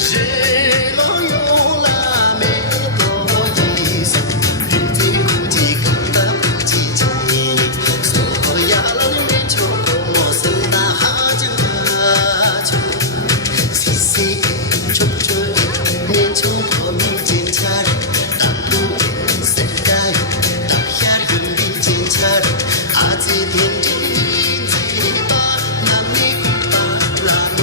谁老有拉美多意思，日子不计更大不计较，所呀老的人就多生大哈着，西西出出年就破米见茶，大不塞大大呀人比见茶，阿姐天天在把那米古巴拉米。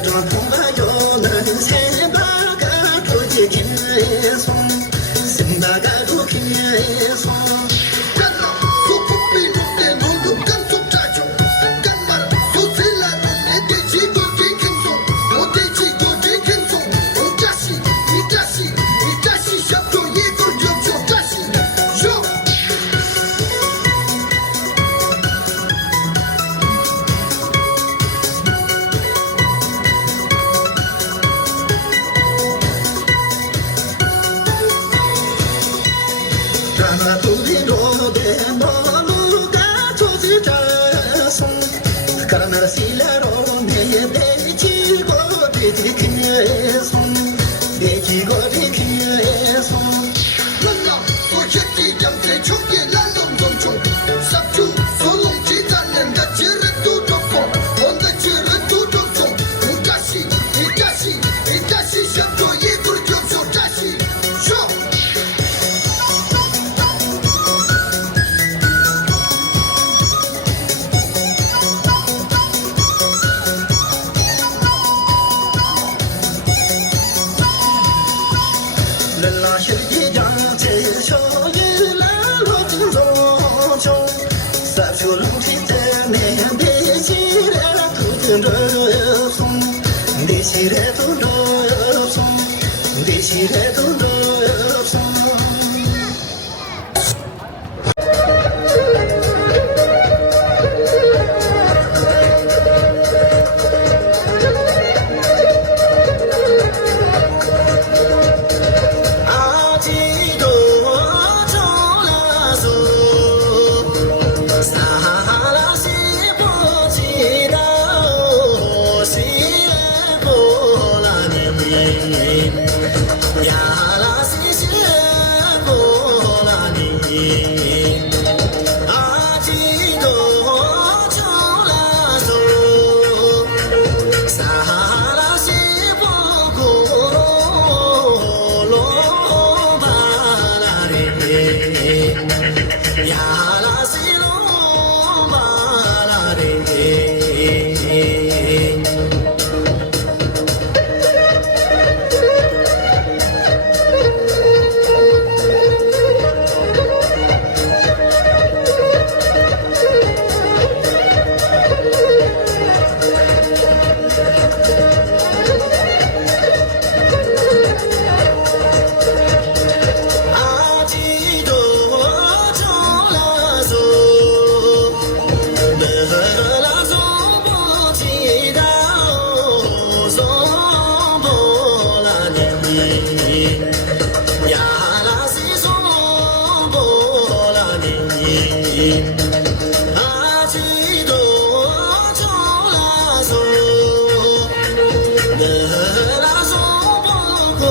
装通把哟能千把个土地开松，千把个土开松。干了，说不比路边路路干做扎穷，干嘛了？说谁来弄你得起多点轻松，我得起多点轻松。我扎西，你扎西，你扎西，小偷一个就就扎西，哟。干了土地路边马路干做起扎松，干了西来路你也得起过对的开松，得起过的开松。冷了，我一地将在秋叶烂龙中穷，杀猪所龙鸡咱人的节日都着风，我的节日都着风。你扎西，你扎西，你扎西，小偷一个就就扎西，说。人拉小一样，这小一来落进中穷，三秋龙体在南北西来土地热松，北西来土热松，北西来土热松。阿基多中拉苏，萨拉西波吉达哦，西来波拉尼，亚拉西西来波拉尼，阿基多中拉苏，萨拉西波古罗巴拉里，亚拉西罗巴拉里。阿基多中拉苏，德拉苏波吉达哦，松波拉尼，亚拉西松波拉尼，阿基多中拉苏，德拉苏波古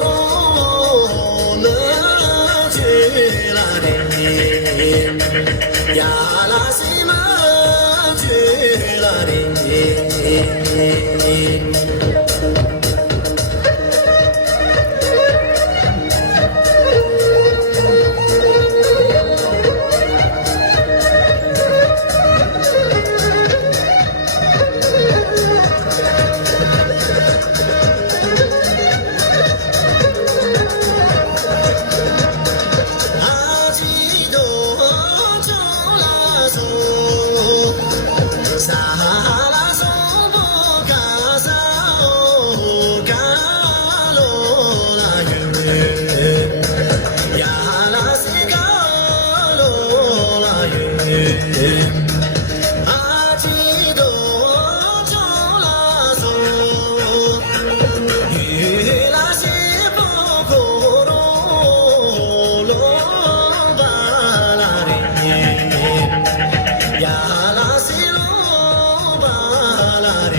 罗勒去拉尼，亚拉西玛去拉尼。阿基多中拉苏，萨拉苏波卡萨哦，卡罗拉云，亚拉西卡罗拉云，阿基多中拉苏，与拉西波古罗巴拉里，亚拉西罗巴拉里。